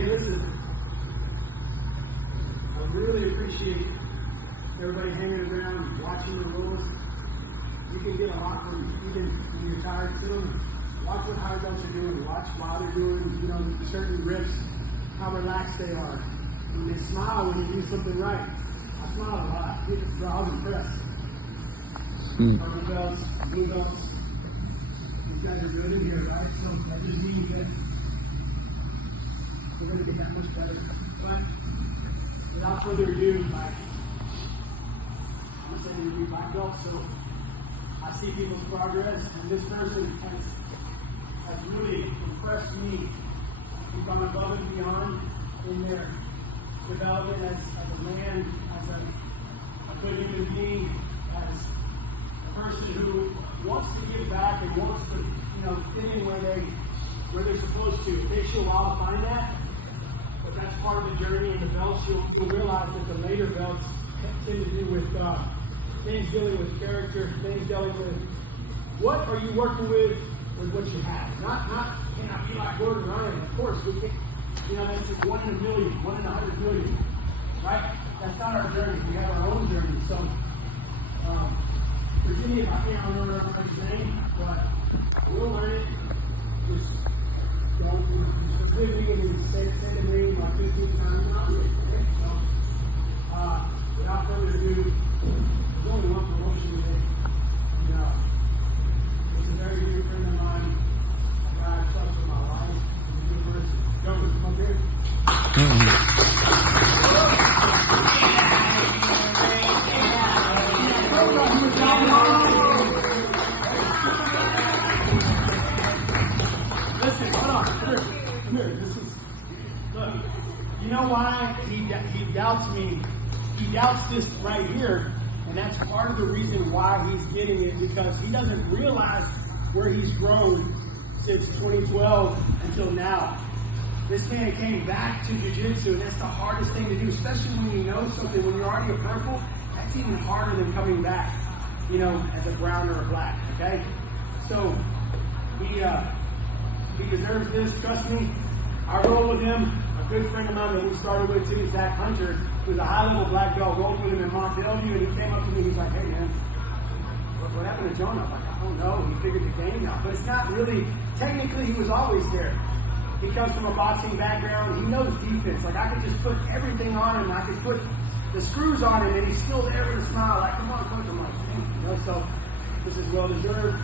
Hey, listen, I really appreciate everybody hanging around, watching the rules. You can get a lot from even when you're tired still. Watch what high belts are doing. Watch why they're doing, certain rips, how relaxed they are. When they smile when you do something right. I smile a lot. I was impressed. Purple belts, blue belts. These guys are good in here, right? So that just means that we're going to get that much better. But without further ado, I'm saying to be black belt, so I see people's progress, and this person has really impressed me. He's gone above and beyond in their development as a man, as a good human being, as a person who wants to give back and wants to, fit in where they're supposed to. It takes you a while to find that, but that's part of the journey. And the belts, you'll realize that the later belts tend to do with things dealing with character, things dealing with what are you working with what you have. Not can I be like Gordon Ryan? Of course, we can. That's 1 in a million, 1 in 100 million, right? That's not our journey. We have our own journey. So, forgive me if I can't remember everybody's name, but we'll learn it. Just don't specifically and say the name like 15 times. Okay? So, without further ado, there's only one promotion today. It's a very dear friend of mine, a guy I trust with my life. He's a good person. Jonah, come up here. Listen, hold on. Come here. Look, you know why he doubts me? He doubts this right here. And that's part of the reason why he's getting it, because he doesn't realize where he's grown since 2012 until now. This man came back to Jiu Jitsu, and that's the hardest thing to do, especially when you know something. When you're already a purple, that's even harder than coming back, as a brown or a black, okay? So, he deserves this, trust me. I roll with him. A good friend of mine that we started with too, Zach Hunter, who's a high-level black belt, rolled with him in Mont Bellevue, and he came up to me, he's like, hey man, what happened to Jonah? I'm like, I don't know, he figured the game out. But it's not really, technically he was always there. He comes from a boxing background, he knows defense. Like I could just put everything on him, I could put the screws on him, and he's still there with a smile, like, come on, coach. I'm like, hey, so this is well deserved.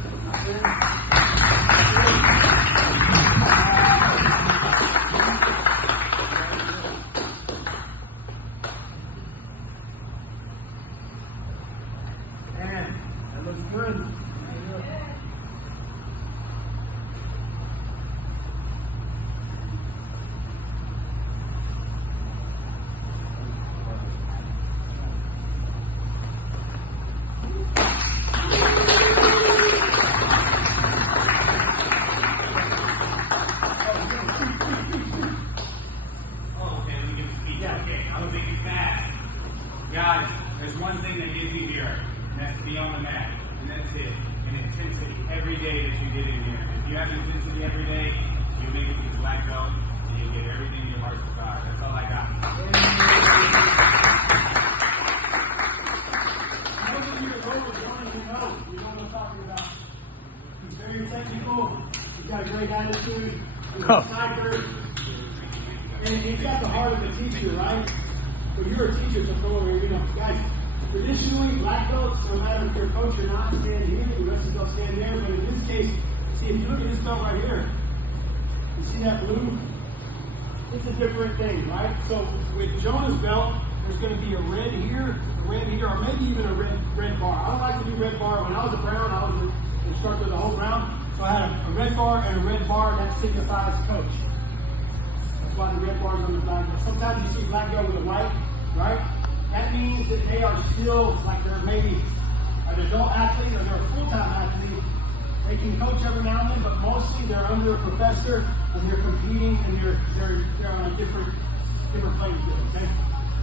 Looks good. I'm a big fan. Guys, there's one thing that gives you here, and that's be on the mat. And that's it. And intensity every day that you get in here. If you have intensity every day, you make it to black belt, and you get everything your heart's desire. That's all I got. Most of you are over Jonah, you know what I'm talking about. He's very technical. He's got a great attitude. He's a sniper. And he's got the heart of a teacher, right? But you're a teacher, so go over here. Guys, traditionally, black belts, no matter if you're a coach or not, stand here. The rest of them stand there. But in this case, see, if you look at this belt right here, you see that blue? It's a different thing, right? So with Jonah's belt, there's going to be a red here, or maybe even a red bar. I don't like to do red bar. When I was a brown, I was the instructor of the whole brown. So I had a red bar and a red bar, that signifies coach. That's why the red bar's on the black belt. Sometimes you see black belt with a white, right? That means that they are still, like they're maybe an adult athlete or they're a full-time athlete. They can coach every now and then, but mostly they're under a professor when they're competing and they're on a different playing field, okay?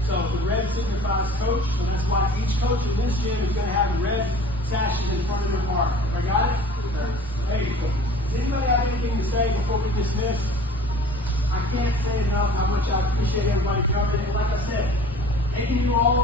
So the red signifies coach, so that's why each coach in this gym is going to have red sashes in front of their bar. I got it? Hey, does anybody have anything to say before we dismiss? I can't say enough how much I appreciate everybody coming. And like I said, taking you all